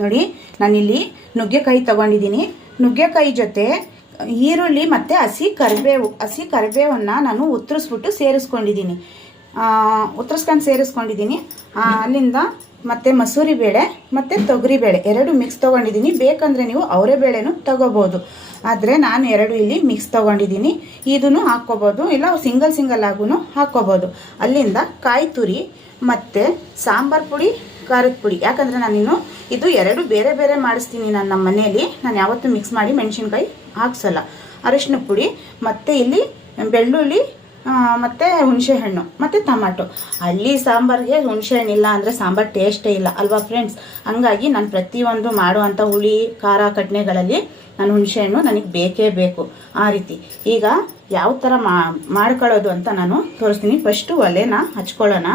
ನೋಡಿ, ನಾನಿಲ್ಲಿ ನುಗ್ಗೆಕಾಯಿ ತಗೊಂಡಿದ್ದೀನಿ. ನುಗ್ಗೆಕಾಯಿ ಜೊತೆ ಈರುಳ್ಳಿ ಮತ್ತು ಹಸಿ ಕರಿಬೇವನ್ನು ನಾನು ಉತ್ತರಿಸ್ಬಿಟ್ಟು ಸೇರಿಸ್ಕೊಂಡಿದ್ದೀನಿ. ಅಲ್ಲಿಂದ ಮತ್ತು ಮಸೂರಿ ಬೇಳೆ ಮತ್ತು ತೊಗರಿ ಬೇಳೆ ಎರಡು ಮಿಕ್ಸ್ ತೊಗೊಂಡಿದ್ದೀನಿ. ಬೇಕಂದರೆ ನೀವು ಅವರೇ ಬೇಳೆನೂ ತಗೋಬೋದು, ಆದರೆ ನಾನು ಎರಡು ಇಲ್ಲಿ ಮಿಕ್ಸ್ ತೊಗೊಂಡಿದ್ದೀನಿ. ಇದನ್ನು ಹಾಕ್ಕೋಬೋದು, ಇಲ್ಲ ಸಿಂಗಲ್ ಆಗೂ ಹಾಕ್ಕೋಬೋದು. ಅಲ್ಲಿಂದ ಕಾಯಿ ತುರಿ ಮತ್ತು ಸಾಂಬಾರು ಪುಡಿ, ಖಾರದ ಪುಡಿ. ಯಾಕಂದರೆ ನಾನಿನ್ನು ಇದು ಎರಡು ಬೇರೆ ಬೇರೆ ಮಾಡಿಸ್ತೀನಿ. ನಮ್ಮ ಮನೆಯಲ್ಲಿ ನಾನು ಯಾವತ್ತೂ ಮಿಕ್ಸ್ ಮಾಡಿ ಮೆಣಸಿನ್ಕಾಯಿ ಹಾಕ್ಸಲ್ಲ. ಅರಿಶಿನ ಪುಡಿ ಮತ್ತು ಇಲ್ಲಿ ಬೆಳ್ಳುಳ್ಳಿ ಮತ್ತು ಹುಣಸೆಹಣ್ಣು ಮತ್ತು ಟೊಮಾಟೊ. ಹಳ್ಳಿ ಸಾಂಬಾರಿಗೆ ಹುಣಸೆಹಣ್ಣಿಲ್ಲ ಅಂದರೆ ಸಾಂಬಾರು ಟೇಸ್ಟೇ ಇಲ್ಲ ಅಲ್ವಾ ಫ್ರೆಂಡ್ಸ್. ಹಂಗಾಗಿ ನಾನು ಪ್ರತಿಯೊಂದು ಮಾಡುವಂಥ ಹುಳಿ ಖಾರ ಕಡ್ನೆಗಳಲ್ಲಿ ನಾನು ಹುಣಸೆಹಣ್ಣು ನನಗೆ ಬೇಕೇ ಬೇಕು. ಆ ರೀತಿ ಈಗ ಯಾವ ಥರ ಮಾಡ್ಕೊಳ್ಳೋದು ಅಂತ ನಾನು ತೋರಿಸ್ತೀನಿ. ಫಸ್ಟು ಒಲೆನ ಹಚ್ಕೊಳ್ಳೋಣ.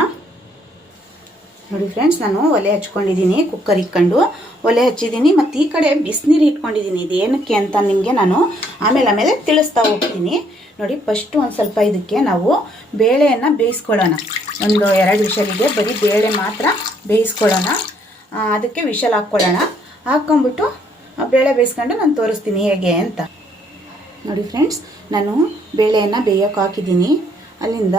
ನೋಡಿ ಫ್ರೆಂಡ್ಸ್, ನಾನು ಒಲೆ ಹಚ್ಕೊಂಡಿದ್ದೀನಿ. ಕುಕ್ಕರ್ ಇಟ್ಕೊಂಡು ಒಲೆ ಹಚ್ಚಿದ್ದೀನಿ. ಮತ್ತು ಈ ಕಡೆ ಬಿಸಿನೀರು ಇಟ್ಕೊಂಡಿದ್ದೀನಿ. ಇದು ಏನಕ್ಕೆ ಅಂತ ನಿಮಗೆ ನಾನು ಆಮೇಲೆ ತಿಳಿಸ್ತಾ ಹೋಗ್ತೀನಿ. ನೋಡಿ, ಫಸ್ಟು ಒಂದು ಸ್ವಲ್ಪ ಇದಕ್ಕೆ ನಾವು ಬೇಳೆಯನ್ನು ಬೇಯಿಸ್ಕೊಳ್ಳೋಣ. ಒಂದು 2 ವಿಷಲಿಗೆ ಬರೀ ಬೇಳೆ ಮಾತ್ರ ಬೇಯಿಸ್ಕೊಳ್ಳೋಣ. ಅದಕ್ಕೆ ವಿಷಲ್ ಹಾಕ್ಕೊಳ್ಳೋಣ. ಹಾಕ್ಕೊಂಬಿಟ್ಟು ಬೇಳೆ ಬೇಯಿಸ್ಕೊಂಡು ನಾನು ತೋರಿಸ್ತೀನಿ ಹೇಗೆ ಅಂತ. ನೋಡಿ ಫ್ರೆಂಡ್ಸ್, ನಾನು ಬೇಳೆಯನ್ನು ಬೇಯೋಕೆ ಹಾಕಿದ್ದೀನಿ. ಅಲ್ಲಿಂದ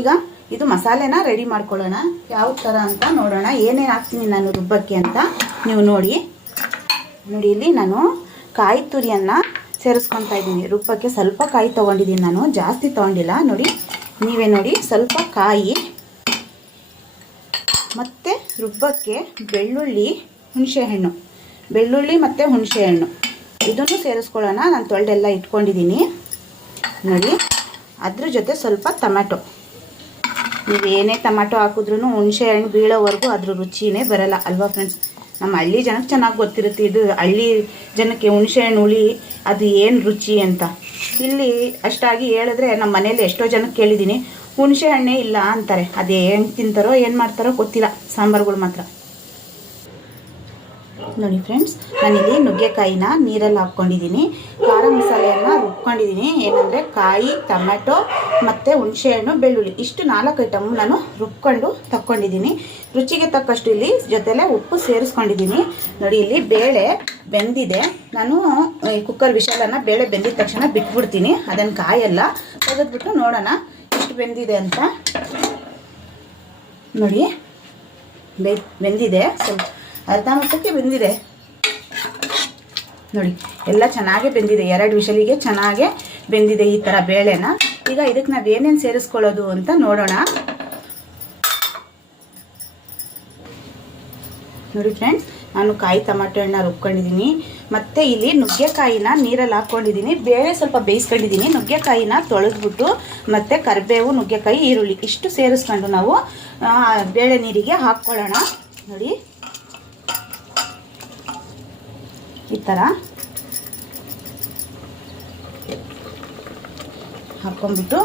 ಈಗ ಇದು ಮಸಾಲೆನ ರೆಡಿ ಮಾಡ್ಕೊಳ್ಳೋಣ. ಯಾವ ಥರ ಅಂತ ನೋಡೋಣ. ಏನೇನು ಹಾಕ್ತೀನಿ ನಾನು ರುಬ್ಬಕ್ಕೆ ಅಂತ ನೀವು ನೋಡಿ. ಇಲ್ಲಿ ನಾನು ಕಾಯಿ ತುರಿಯನ್ನು ಸೇರಿಸ್ಕೊತಾ ಇದ್ದೀನಿ. ರುಬ್ಬಕ್ಕೆ ಸ್ವಲ್ಪ ಕಾಯಿ ತೊಗೊಂಡಿದ್ದೀನಿ, ನಾನು ಜಾಸ್ತಿ ತೊಗೊಂಡಿಲ್ಲ. ನೋಡಿ, ನೀವೇ ನೋಡಿ, ಸ್ವಲ್ಪ ಕಾಯಿ ಮತ್ತು ರುಬ್ಬಕ್ಕೆ ಬೆಳ್ಳುಳ್ಳಿ ಮತ್ತು ಹುಣಸೆಹಣ್ಣು ಇದನ್ನು ಸೇರಿಸ್ಕೊಳ್ಳೋಣ. ನಾನು ತೊಳೆದೆಲ್ಲ ಇಟ್ಕೊಂಡಿದ್ದೀನಿ. ನೋಡಿ, ಅದ್ರ ಜೊತೆ ಸ್ವಲ್ಪ ಟೊಮ್ಯಾಟೊ. ನೀವು ಏನೇ ಟೊಮ್ಯಾಟೊ ಹಾಕಿದ್ರೂ ಹುಣಸೆಹಣ್ಣು ಬೀಳೋವರೆಗೂ ಅದ್ರ ರುಚಿನೇ ಬರಲ್ಲ ಅಲ್ವಾ ಫ್ರೆಂಡ್ಸ್. ನಮ್ಮ ಹಳ್ಳಿ ಜನಕ್ಕೆ ಚೆನ್ನಾಗಿ ಗೊತ್ತಿರುತ್ತೆ. ಇದು ಹಳ್ಳಿ ಜನಕ್ಕೆ ಹುಣಸೆಹಣ್ಣು ಹುಳಿ ಅದು ಏನು ರುಚಿ ಅಂತ. ಇಲ್ಲಿ ಅಷ್ಟಾಗಿ ಹೇಳಿದ್ರೆ ನಮ್ಮ ಮನೇಲಿ ಎಷ್ಟೋ ಜನಕ್ಕೆ ಕೇಳಿದ್ದೀನಿ, ಹುಣಸೆಹಣ್ಣೇ ಇಲ್ಲ ಅಂತಾರೆ. ಅದು ಏನು ತಿಂತಾರೋ ಏನು ಮಾಡ್ತಾರೋ ಗೊತ್ತಿಲ್ಲ, ಸಾಂಬಾರುಗಳು ಮಾತ್ರ. ನೋಡಿ ಫ್ರೆಂಡ್ಸ್, ನಾನಿಲ್ಲಿ ನುಗ್ಗೆಕಾಯಿನ ನೀರಲ್ಲಿ ಹಾಕ್ಕೊಂಡಿದ್ದೀನಿ. ಖಾರ ಮಸಾಲೆಯನ್ನು ರುಬ್ಕೊಂಡಿದ್ದೀನಿ. ಏನಂದರೆ ಕಾಯಿ, ಟೊಮ್ಯಾಟೊ ಮತ್ತು ಹುಣಸೆಹಣ್ಣು, ಬೆಳ್ಳುಳ್ಳಿ ಇಷ್ಟು 4 ಐಟಮ್ ನಾನು ರುಬ್ಕೊಂಡು ತಕ್ಕೊಂಡಿದ್ದೀನಿ. ರುಚಿಗೆ ತಕ್ಕಷ್ಟು ಇಲ್ಲಿ ಜೊತೆಲೆ ಉಪ್ಪು ಸೇರಿಸ್ಕೊಂಡಿದ್ದೀನಿ. ನೋಡಿ, ಇಲ್ಲಿ ಬೇಳೆ ಬೆಂದಿದೆ. ನಾನು ಕುಕ್ಕರ್ ವಿಷಲನ್ನು ಬೇಳೆ ಬೆಂದಿದ ತಕ್ಷಣ ಬಿಟ್ಬಿಡ್ತೀನಿ. ಅದನ್ನು ಕಾಯೆಲ್ಲ ತೆಗೆದ್ಬಿಟ್ಟು ನೋಡೋಣ ಎಷ್ಟು ಬೆಂದಿದೆ ಅಂತ. ನೋಡಿ, ಬೆಂದಿದೆ, ಸ್ವಲ್ಪ ಅರ್ಧ ಮಟ್ಟಕ್ಕೆ ಬೆಂದಿದೆ. ನೋಡಿ, ಎಲ್ಲ ಚೆನ್ನಾಗೇ ಬೆಂದಿದೆ. 2 ವಿಷಲಿಗೆ ಚೆನ್ನಾಗೇ ಬೆಂದಿದೆ ಈ ಥರ ಬೇಳೆನ. ಈಗ ಇದಕ್ಕೆ ನಾವು ಏನೇನು ಸೇರಿಸ್ಕೊಳ್ಳೋದು ಅಂತ ನೋಡೋಣ. ನೋಡಿ ಫ್ರೆಂಡ್ಸ್, ನಾನು ಕಾಯಿ ಟೊಮ್ಯಾಟೊ ಹಣ್ಣು ರುಬ್ಕೊಂಡಿದ್ದೀನಿ. ಮತ್ತು ಇಲ್ಲಿ ನುಗ್ಗೆಕಾಯಿನ ನೀರಲ್ಲಿ ಹಾಕ್ಕೊಂಡಿದ್ದೀನಿ. ಬೇಳೆ ಸ್ವಲ್ಪ ಬೇಯಿಸ್ಕೊಂಡಿದ್ದೀನಿ. ನುಗ್ಗೆಕಾಯಿನ ತೊಳೆದ್ಬಿಟ್ಟು ಮತ್ತು ಕರಿಬೇವು, ನುಗ್ಗೆಕಾಯಿ, ಈರುಳ್ಳಿ ಇಷ್ಟು ಸೇರಿಸ್ಕೊಂಡು ನಾವು ಬೇಳೆ ನೀರಿಗೆ ಹಾಕ್ಕೊಳ್ಳೋಣ. ನೋಡಿ, ಈ ಥರ ಹಾಕ್ಕೊಂಡ್ಬಿಟ್ಟು.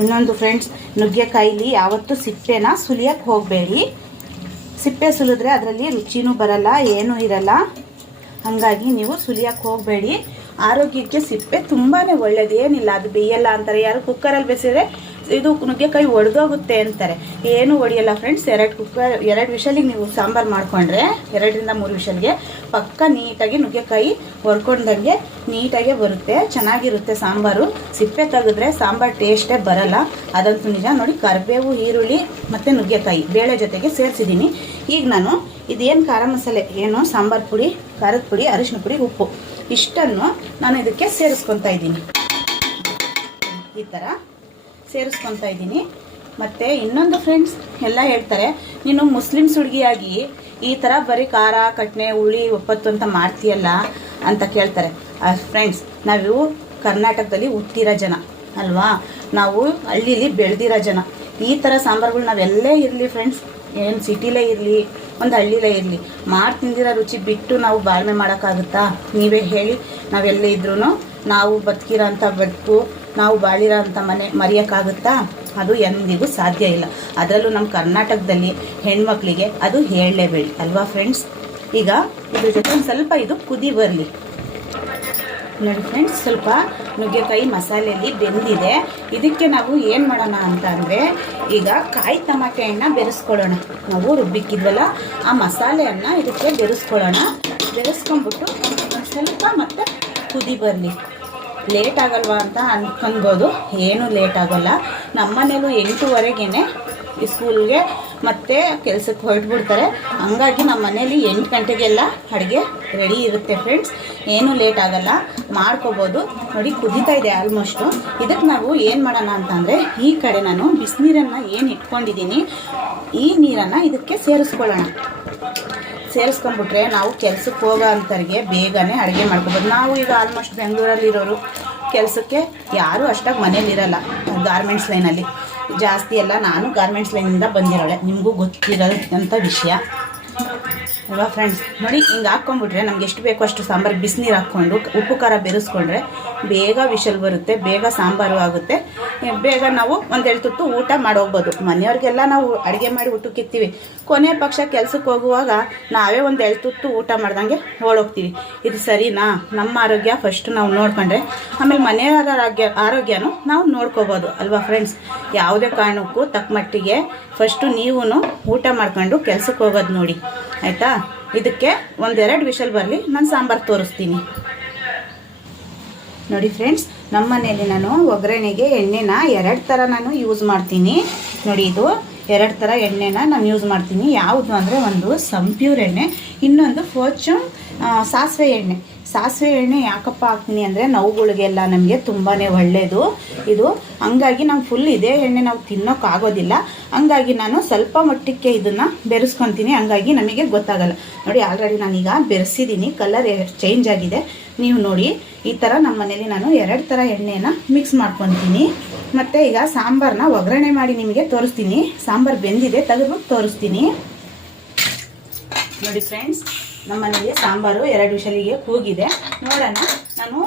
ಇನ್ನೊಂದು ಫ್ರೆಂಡ್ಸ್, ನುಗ್ಗೆಕಾಯಿಲಿ ಯಾವತ್ತೂ ಸಿಪ್ಪೆನ ಸುಲಿಯೋಕ್ಕೆ ಹೋಗಬೇಡಿ. ಸಿಪ್ಪೆ ಸುಲಿದ್ರೆ ಅದರಲ್ಲಿ ರುಚಿನೂ ಬರಲ್ಲ, ಏನೂ ಇರಲ್ಲ. ಹಾಗಾಗಿ ನೀವು ಸುಲಿಯೋಕ್ಕೆ ಹೋಗಬೇಡಿ. ಆರೋಗ್ಯಕ್ಕೆ ಸಿಪ್ಪೆ ತುಂಬಾ ಒಳ್ಳೆಯದು. ಏನಿಲ್ಲ, ಅದು ಬೇಯಲ್ಲ ಅಂತಾರೆ. ಯಾರು ಕುಕ್ಕರಲ್ಲಿ ಬೇಯಿಸಿದ್ರೆ ಇದು ನುಗ್ಗೆಕಾಯಿ ಒಡೆದೋಗುತ್ತೆ ಅಂತಾರೆ. ಏನು ಒಡೆಯಲ್ಲ ಫ್ರೆಂಡ್ಸ್. 2 ವಿಷಲಿಗೆ ನೀವು ಸಾಂಬಾರು ಮಾಡಿಕೊಂಡ್ರೆ 2 ರಿಂದ 3 ವಿಷಲ್ಗೆ ಪಕ್ಕ ನೀಟಾಗಿ ನುಗ್ಗೆಕಾಯಿ ಹೊರ್ಕೊಂಡಂಗೆ ನೀಟಾಗೆ ಬರುತ್ತೆ, ಚೆನ್ನಾಗಿರುತ್ತೆ ಸಾಂಬಾರು. ಸಿಪ್ಪೆ ತೆಗೆದ್ರೆ ಸಾಂಬಾರು ಟೇಸ್ಟೇ ಬರಲ್ಲ, ಅದಂತೂ ನಿಜ. ನೋಡಿ, ಕರಿಬೇವು, ಈರುಳ್ಳಿ ಮತ್ತು ನುಗ್ಗೆಕಾಯಿ ಬೇಳೆ ಜೊತೆಗೆ ಸೇರಿಸಿದ್ದೀನಿ. ಈಗ ನಾನು ಇದೇನು ಖಾರ ಮಸಾಲೆ, ಏನು ಸಾಂಬಾರು ಪುಡಿ, ಖಾರದ ಪುಡಿ, ಅರಿಶಿನ ಪುಡಿ, ಉಪ್ಪು ಇಷ್ಟನ್ನು ನಾನು ಇದಕ್ಕೆ ಸೇರಿಸ್ಕೊತಾ ಇದ್ದೀನಿ. ಈ ಥರ ಸೇರಿಸ್ಕೊತಾ ಇದ್ದೀನಿ. ಮತ್ತು ಇನ್ನೊಂದು ಫ್ರೆಂಡ್ಸ್, ಎಲ್ಲ ಹೇಳ್ತಾರೆ, ನೀನು ಮುಸ್ಲಿಮ್ಸ್ ಹುಡುಗಿಯಾಗಿ ಈ ಥರ ಬರೀ ಖಾರ, ಕಟ್ನೆ, ಹುಳಿ, ಒಪ್ಪತ್ತು ಅಂತ ಮಾಡ್ತೀಯಲ್ಲ ಅಂತ ಕೇಳ್ತಾರೆ. ಫ್ರೆಂಡ್ಸ್, ನಾವು ಕರ್ನಾಟಕದಲ್ಲಿ ಹುಟ್ಟಿರೋ ಜನ ಅಲ್ವಾ, ನಾವು ಹಳ್ಳೀಲಿ ಬೆಳೆದಿರೋ ಜನ. ಈ ಥರ ಸಾಂಬಾರುಗಳು ನಾವೆಲ್ಲೇ ಇರಲಿ ಫ್ರೆಂಡ್ಸ್, ಏನು ಸಿಟಿಲೇ ಇರಲಿ, ಒಂದು ಹಳ್ಳಿಲೇ ಇರಲಿ, ಮಾಡಿ ತಿಂದಿರೋ ರುಚಿ ಬಿಟ್ಟು ನಾವು ಬಾಳ್ಮೆ ಮಾಡೋಕ್ಕಾಗುತ್ತಾ? ನೀವೇ ಹೇಳಿ. ನಾವೆಲ್ಲೇ ಇದ್ರೂ ನಾವು ಬದುಕಿರೋ ಅಂಥ ಬದುಕು, ನಾವು ಬಾಳಿರೋ ಅಂಥ ಮನೆ ಮರೆಯೋಕ್ಕಾಗುತ್ತಾ? ಅದು ಎಂದಿಗೂ ಸಾಧ್ಯ ಇಲ್ಲ. ಅದರಲ್ಲೂ ನಮ್ಮ ಕರ್ನಾಟಕದಲ್ಲಿ ಹೆಣ್ಮಕ್ಳಿಗೆ ಅದು ಹೇಳಲೇಬೇಡಿ ಅಲ್ವಾ ಫ್ರೆಂಡ್ಸ್. ಈಗ ಇದ್ರ ಜೊತೆ ಒಂದು ಸ್ವಲ್ಪ ಇದು ಕುದಿ ಬರಲಿ. ನೋಡಿ ಫ್ರೆಂಡ್ಸ್, ಸ್ವಲ್ಪ ನುಗ್ಗೆಕಾಯಿ ಮಸಾಲೆಯಲ್ಲಿ ಬೆಂದಿದೆ. ಇದಕ್ಕೆ ನಾವು ಏನು ಮಾಡೋಣ ಅಂತ ಅಂದರೆ, ಈಗ ಕಾಯಿ ಟಮಾಟೆ ಹಣ್ಣು ಬೆರೆಸ್ಕೊಳ್ಳೋಣ. ನಾವು ರುಬ್ಬಿಕ್ಕಿದ್ವಲ್ಲ ಆ ಮಸಾಲೆಯನ್ನು ಇದಕ್ಕೆ ಬೆರೆಸ್ಕೊಳ್ಳೋಣ. ಬೆರೆಸ್ಕೊಂಡ್ಬಿಟ್ಟು ಸ್ವಲ್ಪ ಮತ್ತೆ ಕುದಿ ಬರಲಿ. ಲೇಟ್ ಆಗಲ್ವಾ ಅಂತ ಅನ್ಕೊಬೋದು. ಏನೂ ಲೇಟ್ ಆಗೋಲ್ಲ. ನಮ್ಮನೇಲೂ 8:15ಗೆ ಈ ಸ್ಕೂಲ್ಗೆ ಮತ್ತು ಕೆಲಸಕ್ಕೆ ಹೊರಟ್ಬಿಡ್ತಾರೆ. ಹಂಗಾಗಿ ನಮ್ಮ ಮನೇಲಿ 8 ಗಂಟೆಗೆಲ್ಲ ಅಡುಗೆ ರೆಡಿ ಇರುತ್ತೆ ಫ್ರೆಂಡ್ಸ್. ಏನೂ ಲೇಟ್ ಆಗೋಲ್ಲ, ಮಾಡ್ಕೋಬೋದು. ನೋಡಿ ಕುದೀತಾ ಇದೆ ಆಲ್ಮೋಸ್ಟು. ಇದಕ್ಕೆ ನಾವು ಏನು ಮಾಡೋಣ ಅಂತಂದರೆ, ಈ ಕಡೆ ನಾನು ಬಿಸಿನೀರನ್ನು ಏನು ಇಟ್ಕೊಂಡಿದ್ದೀನಿ ಈ ನೀರನ್ನು ಇದಕ್ಕೆ ಸೇರಿಸ್ಕೊಳ್ಳೋಣ. ಸೇರಿಸ್ಕೊಂಡ್ಬಿಟ್ರೆ ನಾವು ಕೆಲಸಕ್ಕೆ ಹೋಗೋ ಅಂಥವ್ರಿಗೆ ಬೇಗನೆ ಅಡುಗೆ ಮಾಡ್ಕೊಬೋದು. ನಾವು ಈಗ ಆಲ್ಮೋಸ್ಟ್ ಬೆಂಗಳೂರಲ್ಲಿರೋರು, ಕೆಲಸಕ್ಕೆ ಯಾರೂ ಅಷ್ಟಾಗಿ ಮನೇಲಿರಲ್ಲ. ಗಾರ್ಮೆಂಟ್ಸ್ ಲೈನಲ್ಲಿ ಜಾಸ್ತಿ ಎಲ್ಲ, ನಾನು ಗಾರ್ಮೆಂಟ್ಸ್ ಲೈನಿಂದ ಬಂದಿರೋಳೆ, ನಿಮಗೂ ಗೊತ್ತಿರೋಂಥ ವಿಷಯ ಅಲ್ವಾ ಫ್ರೆಂಡ್ಸ್. ನೋಡಿ ಹಿಂಗೆ ಹಾಕ್ಕೊಂಡ್ಬಿಟ್ರೆ ನಮ್ಗೆ ಎಷ್ಟು ಬೇಕೋ ಅಷ್ಟು ಸಾಂಬಾರು ಬಿಸಿನೀರು ಹಾಕ್ಕೊಂಡು ಉಪ್ಪು ಖಾರ ಬೆರೆಸ್ಕೊಂಡ್ರೆ ಬೇಗ ವಿಷಲ್ ಬರುತ್ತೆ, ಬೇಗ ಸಾಂಬಾರು ಆಗುತ್ತೆ, ಬೇಗ ನಾವು ಒಂದೆರಡು ತುತ್ತು ಊಟ ಮಾಡೋಗ್ಬೋದು. ಮನೆಯವ್ರಿಗೆಲ್ಲ ನಾವು ಅಡುಗೆ ಮಾಡಿ ಊಟಕ್ಕಿರ್ತೀವಿ. ಕೊನೆ ಪಕ್ಷ ಕೆಲಸಕ್ಕೆ ಹೋಗುವಾಗ ನಾವೇ ಒಂದೆರಡು ತುತ್ತು ಊಟ ಮಾಡ್ದಂಗೆ ಓಡೋಗ್ತೀವಿ. ಇದು ಸರಿನಾ? ನಮ್ಮ ಆರೋಗ್ಯ ಫಸ್ಟು ನಾವು ನೋಡ್ಕೊಂಡ್ರೆ ಆಮೇಲೆ ಮನೆಯವರ ಆರೋಗ್ಯನೂ ನಾವು ನೋಡ್ಕೋಬೋದು ಅಲ್ವಾ ಫ್ರೆಂಡ್ಸ್. ಯಾವುದೇ ಕಾರಣಕ್ಕೂ ತಕ್ಕ ಮಟ್ಟಿಗೆ ಫಸ್ಟು ನೀವು ಊಟ ಮಾಡ್ಕೊಂಡು ಕೆಲಸಕ್ಕೆ ಹೋಗೋದು ನೋಡಿ, ಆಯಿತಾ. ಇದಕ್ಕೆ ಒಂದೆರಡು ವಿಷಲ್ ಬರಲಿ, ನಾನು ಸಾಂಬಾರು ತೋರಿಸ್ತೀನಿ. ನೋಡಿ ಫ್ರೆಂಡ್ಸ್, ನಮ್ಮ ಮನೇಲಿ ನಾನು ಒಗ್ಗರಣೆಗೆ ಎಣ್ಣೆನ 2 ಥರ ನಾನು ಯೂಸ್ ಮಾಡ್ತೀನಿ. ನೋಡಿ, ಇದು 2 ಥರ ಎಣ್ಣೆನ ನಾನು ಯೂಸ್ ಮಾಡ್ತೀನಿ. ಯಾವುದು ಅಂದರೆ, ಒಂದು ಸಂಪ್ಯೂರ್ ಎಣ್ಣೆ, ಇನ್ನೊಂದು ಫಾರ್ಚೂನ್ ಸಾಸಿವೆ ಎಣ್ಣೆ. ಸಾಸಿವೆ ಎಣ್ಣೆ ಯಾಕಪ್ಪ ಹಾಕ್ತೀನಿ ಅಂದರೆ, ನೋವುಗಳಿಗೆಲ್ಲ ನಮಗೆ ತುಂಬಾ ಒಳ್ಳೆಯದು ಇದು. ಹಂಗಾಗಿ ನಾವು ಫುಲ್ ಇದೇ ಎಣ್ಣೆ ನಾವು ತಿನ್ನೋಕ್ಕಾಗೋದಿಲ್ಲ. ಹಂಗಾಗಿ ನಾನು ಸ್ವಲ್ಪ ಮಟ್ಟಕ್ಕೆ ಇದನ್ನು ಬೆರೆಸ್ಕೊತೀನಿ. ಹಂಗಾಗಿ ನಮಗೆ ಗೊತ್ತಾಗಲ್ಲ. ನೋಡಿ, ಆಲ್ರೆಡಿ ನಾನೀಗ ಬೆರೆಸಿದ್ದೀನಿ, ಕಲರ್ ಚೇಂಜ್ ಆಗಿದೆ. ನೀವು ನೋಡಿ, ಈ ಥರ ನಮ್ಮ ಮನೇಲಿ ನಾನು 2 ಥರ ಎಣ್ಣೆನ ಮಿಕ್ಸ್ ಮಾಡ್ಕೊತೀನಿ. ಮತ್ತು ಈಗ ಸಾಂಬಾರನ್ನ ಒಗ್ಗರಣೆ ಮಾಡಿ ನಿಮಗೆ ತೋರಿಸ್ತೀನಿ. ಸಾಂಬಾರು ಬೆಂದಿದೆ, ತೆಗೆದ್ಬಿಟ್ಟು ತೋರಿಸ್ತೀನಿ. ನೋಡಿ ಫ್ರೆಂಡ್ಸ್, ನಮ್ಮ ಮನೇಲಿ ಸಾಂಬಾರು 2 ವಿಷಲಿಗೆ ಕೂಗಿದೆ. ನೋಡೋಣ, ನಾನು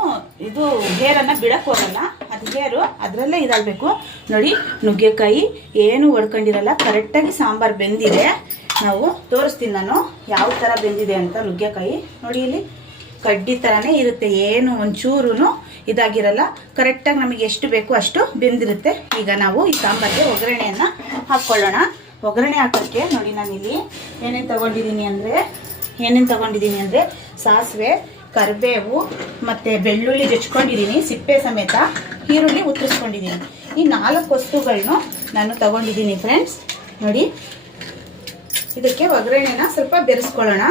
ಇದು ಗೇರನ್ನು ಬಿಡಕ್ಕೆ ಹೋಗಲ್ಲ, ಅದು ಗೇರು ಅದರಲ್ಲೇ ಇದಾಗಬೇಕು. ನೋಡಿ, ನುಗ್ಗೆಕಾಯಿ ಏನು ಒಡ್ಕೊಂಡಿರಲ್ಲ, ಕರೆಕ್ಟಾಗಿ ಸಾಂಬಾರು ಬೆಂದಿದೆ. ನಾವು ತೋರಿಸ್ತೀನಿ ನಾನು ಯಾವ ಥರ ಬೆಂದಿದೆ ಅಂತ. ನುಗ್ಗೆಕಾಯಿ ನೋಡಿ, ಇಲ್ಲಿ ಕಡ್ಡಿ ಥರನೇ ಇರುತ್ತೆ, ಏನು ಒಂಚೂರು ಇದಾಗಿರಲ್ಲ. ಕರೆಕ್ಟಾಗಿ ನಮಗೆ ಎಷ್ಟು ಬೇಕು ಅಷ್ಟು ಬೆಂದಿರುತ್ತೆ. ಈಗ ನಾವು ಈ ಸಾಂಬಾರಿಗೆ ಒಗ್ಗರಣೆಯನ್ನು ಹಾಕ್ಕೊಳ್ಳೋಣ. ಒಗ್ಗರಣೆ ಹಾಕೋಕ್ಕೆ ನೋಡಿ, ನಾನಿಲ್ಲಿ ಏನೇನು ತಗೊಂಡಿದ್ದೀನಿ ಅಂದರೆ ಸಾಸಿವೆ, ಕರಿಬೇವು ಮತ್ತು ಬೆಳ್ಳುಳ್ಳಿ ಜಚ್ಕೊಂಡಿದ್ದೀನಿ, ಸಿಪ್ಪೆ ಸಮೇತ ಈರುಳ್ಳಿ ಉತ್ತರಿಸ್ಕೊಂಡಿದ್ದೀನಿ. ಈ 4 ವಸ್ತುಗಳನ್ನು ನಾನು ತಗೊಂಡಿದ್ದೀನಿ ಫ್ರೆಂಡ್ಸ್. ನೋಡಿ, ಇದಕ್ಕೆ ಒಗ್ಗರಣೆನ ಸ್ವಲ್ಪ ಬೆರೆಸ್ಕೊಳ್ಳೋಣ.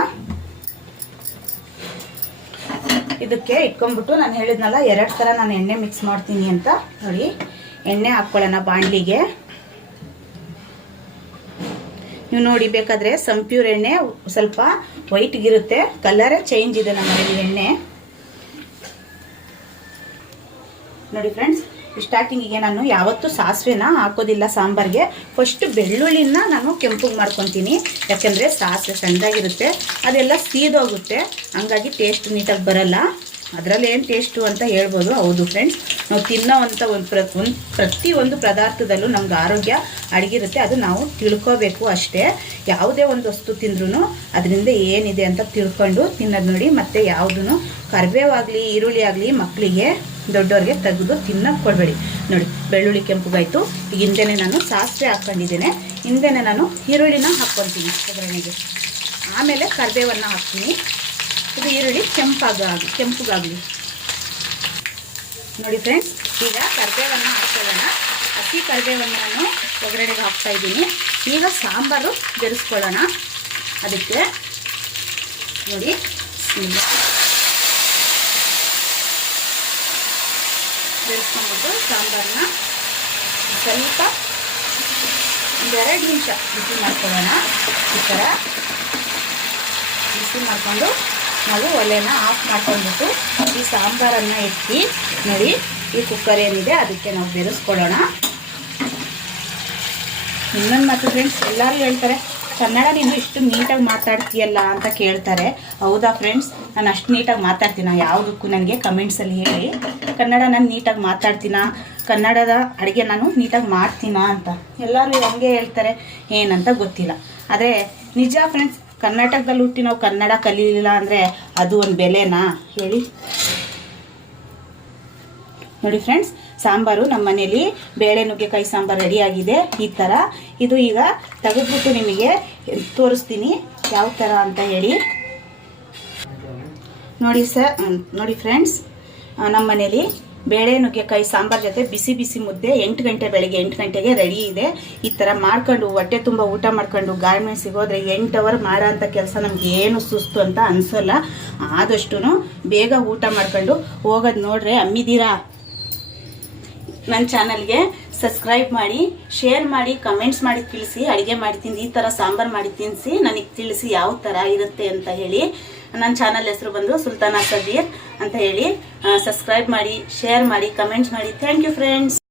ಇದಕ್ಕೆ ಇಟ್ಕೊಂಡ್ಬಿಟ್ಟು ನಾನು ಹೇಳಿದ್ನಲ್ಲ 2 ಥರ ನಾನು ಎಣ್ಣೆ ಮಿಕ್ಸ್ ಮಾಡ್ತೀನಿ ಅಂತ. ನೋಡಿ, ಎಣ್ಣೆ ಹಾಕ್ಕೊಳ್ಳೋಣ ಬಾಣಲಿಗೆ. ನೀವು ನೋಡಿ, ಬೇಕಾದರೆ ಸಂಪ್ಯೂರ್ ಎಣ್ಣೆ ಸ್ವಲ್ಪ ವೈಟ್ಗಿರುತ್ತೆ, ಕಲರೇ ಚೇಂಜ್ ಇದೆ ನಮ್ಮ ಮನೇಲಿ ಎಣ್ಣೆ. ನೋಡಿ ಫ್ರೆಂಡ್ಸ್, ಸ್ಟಾರ್ಟಿಂಗಿಗೆ ನಾನು ಯಾವತ್ತೂ ಸಾಸಿವೆನ ಹಾಕೋದಿಲ್ಲ ಸಾಂಬಾರಿಗೆ. ಫಸ್ಟ್ ಬೆಳ್ಳುಳ್ಳಿನ ನಾನು ಕೆಂಪಗೆ ಮಾಡ್ಕೊತೀನಿ. ಯಾಕೆಂದರೆ ಸಾಸಿವೆ ಸಣ್ಣದಾಗಿರುತ್ತೆ, ಅದೆಲ್ಲ ಸೀದೋಗುತ್ತೆ, ಹಂಗಾಗಿ ಟೇಸ್ಟ್ ನೀಟಾಗಿ ಬರಲ್ಲ. ಅದರಲ್ಲಿ ಏನು ಟೇಸ್ಟು ಅಂತ ಹೇಳ್ಬೋದು. ಹೌದು ಫ್ರೆಂಡ್ಸ್, ನಾವು ತಿನ್ನೋವಂಥ ಪ್ರತಿಯೊಂದು ಪದಾರ್ಥದಲ್ಲೂ ನಮ್ಗೆ ಆರೋಗ್ಯ ಅಡಗಿರುತ್ತೆ. ಅದು ನಾವು ತಿಳ್ಕೋಬೇಕು ಅಷ್ಟೇ. ಯಾವುದೇ ಒಂದು ವಸ್ತು ತಿಂದ್ರೂ ಅದರಿಂದ ಏನಿದೆ ಅಂತ ತಿಳ್ಕೊಂಡು ತಿನ್ನೋದು ನೋಡಿ. ಮತ್ತು ಯಾವುದೂ ಕರಿಬೇವಾಗಲಿ ಈರುಳ್ಳಿ ಆಗಲಿ ಮಕ್ಕಳಿಗೆ ದೊಡ್ಡವ್ರಿಗೆ ತೆಗೆದು ತಿನ್ನೋಕ್ಕೆ ಕೊಡಬೇಡಿ. ನೋಡಿ, ಬೆಳ್ಳುಳ್ಳಿ ಕೆಂಪಗಾಯಿತು. ಈಗ ಹಿಂದೆನೇ ನಾನು ಸಾಸಿವೆ ಹಾಕ್ಕೊಂಡಿದ್ದೇನೆ, ಹಿಂದೆನೇ ನಾನು ಈರುಳ್ಳಿನ ಹಾಕ್ಕೊತೀನಿ ಒಗ್ಗರಣೆಗೆ. ಆಮೇಲೆ ಕರಿಬೇವನ್ನು ಹಾಕ್ತೀನಿ. ಇದು ಈರುಳ್ಳಿ ಕೆಂಪಗಾಗಲಿ. ನೋಡಿ ಫ್ರೆಂಡ್ಸ್, ಈಗ ಕರಿಬೇವನ್ನು ಹಾಕ್ಕೊಳ್ಳೋಣ. ಹಸಿ ಕರಿಬೇವನ್ನು ನಾನು ಒಗ್ಗರಣೆಗೆ ಹಾಕ್ತಾಯಿದ್ದೀನಿ. ಈಗ ಸಾಂಬಾರು ಬೆರೆಸ್ಕೊಳ್ಳೋಣ. ಅದಕ್ಕೆ ನೋಡಿ, ಬೆರೆಸ್ಕೊಂಡ್ಬಿಟ್ಟು ಸಾಂಬಾರನ್ನ ಸ್ವಲ್ಪ 2 ನಿಮಿಷ ಬಿಸಿ ಮಾಡ್ಕೊಳ್ಳೋಣ. ಈ ಥರ ಬಿಸಿ ಮಾಡಿಕೊಂಡು ನಾವು ಒಲೆನ ಆಫ್ ಮಾಡ್ಕೊಂಡ್ಬಿಟ್ಟು ಈ ಸಾಂಬಾರನ್ನು ಎತ್ತಿ ನೋಡಿ, ಈ ಕುಕ್ಕರ್ ಏನಿದೆ ಅದಕ್ಕೆ ನಾವು ಬೆರೆಸ್ಕೊಳ್ಳೋಣ. ಇನ್ನೊಂದು ಮಾತು ಫ್ರೆಂಡ್ಸ್, ಎಲ್ಲರೂ ಹೇಳ್ತಾರೆ, ಕನ್ನಡ ನೀನು ಇಷ್ಟು ನೀಟಾಗಿ ಮಾತಾಡ್ತೀಯಲ್ಲ ಅಂತ ಕೇಳ್ತಾರೆ. ಹೌದಾ ಫ್ರೆಂಡ್ಸ್, ನಾನು ಅಷ್ಟು ನೀಟಾಗಿ ಮಾತಾಡ್ತೀನ? ಯಾವುದಕ್ಕೂ ನನಗೆ ಕಮೆಂಟ್ಸಲ್ಲಿ ಹೇಳಿ, ಕನ್ನಡ ನಾನು ನೀಟಾಗಿ ಮಾತಾಡ್ತೀನ, ಕನ್ನಡದ ಅಡುಗೆ ನಾನು ನೀಟಾಗಿ ಮಾಡ್ತೀನಾ ಅಂತ. ಎಲ್ಲರೂ ಹಂಗೆ ಹೇಳ್ತಾರೆ, ಏನಂತ ಗೊತ್ತಿಲ್ಲ. ಆದರೆ ನಿಜ ಫ್ರೆಂಡ್ಸ್, ಕರ್ನಾಟಕದಲ್ಲಿ ಹುಟ್ಟಿ ನಾವು ಕನ್ನಡ ಕಲೀಲಿಲ್ಲ ಅಂದರೆ ಅದು ಒಂದು ಬೆಲೆನಾ ಹೇಳಿ? ನೋಡಿ ಫ್ರೆಂಡ್ಸ್, ಸಾಂಬಾರು ನಮ್ಮ ಮನೇಲಿ ಬೇಳೆ ನುಗ್ಗೆಕಾಯಿ ಸಾಂಬಾರು ರೆಡಿ ಆಗಿದೆ. ಈ ಥರ ಇದು ಈಗ ತೆಗೆದ್ಬಿಟ್ಟು ನಿಮಗೆ ತೋರಿಸ್ತೀನಿ ಯಾವ ಥರ ಅಂತ ಹೇಳಿ. ನೋಡಿ ಫ್ರೆಂಡ್ಸ್, ನಮ್ಮ ಮನೇಲಿ ಬೇಳೆ ನುಗ್ಗೆಕಾಯಿ ಸಾಂಬಾರು ಜೊತೆ ಬಿಸಿ ಬಿಸಿ ಮುದ್ದೆ 8 ಗಂಟೆ, ಬೆಳಿಗ್ಗೆ 8 ಗಂಟೆಗೆ ರೆಡಿ ಇದೆ. ಈ ಥರ ಮಾಡ್ಕೊಂಡು ಹೊಟ್ಟೆ ತುಂಬ ಊಟ ಮಾಡ್ಕೊಂಡು ಗಾರ್ಮೆಂಟ್ಸಿಗೆ ಹೋದ್ರೆ 8 ಅವರ್ ಮಾಡೋ ಅಂಥ ಕೆಲಸ ನಮ್ಗೆ ಏನು ಸುಸ್ತು ಅಂತ ಅನಿಸೋಲ್ಲ. ಆದಷ್ಟು ಬೇಗ ಊಟ ಮಾಡ್ಕೊಂಡು ಹೋಗೋದು. ನೋಡ್ರೆ ಅಮ್ಮಿದ್ದೀರಾ? ನನ್ನ ಚಾನಲ್ಗೆ ಸಬ್ಸ್ಕ್ರೈಬ್ ಮಾಡಿ, ಶೇರ್ ಮಾಡಿ, ಕಮೆಂಟ್ಸ್ ಮಾಡಿ ತಿಳಿಸಿ. ಅಡುಗೆ ಮಾಡಿ ತಿಂದು ಈ ಥರ ಸಾಂಬಾರು ಮಾಡಿ ತಿನ್ನಿಸಿ ನನಗೆ ತಿಳಿಸಿ ಯಾವ ಥರ ಇರುತ್ತೆ ಅಂತ ಹೇಳಿ. ನನ್ನ ಚಾನಲ್ ಹೆಸರು ಬಂದು ಸುಲ್ತಾನಾ ಸಬೀರ್ ಅಂತ ಹೇಳಿ. ಸಬ್ಸ್ಕ್ರೈಬ್ ಮಾಡಿ, ಶೇರ್ ಮಾಡಿ, ಕಮೆಂಟ್ಸ್ ಮಾಡಿ. Thank you friends.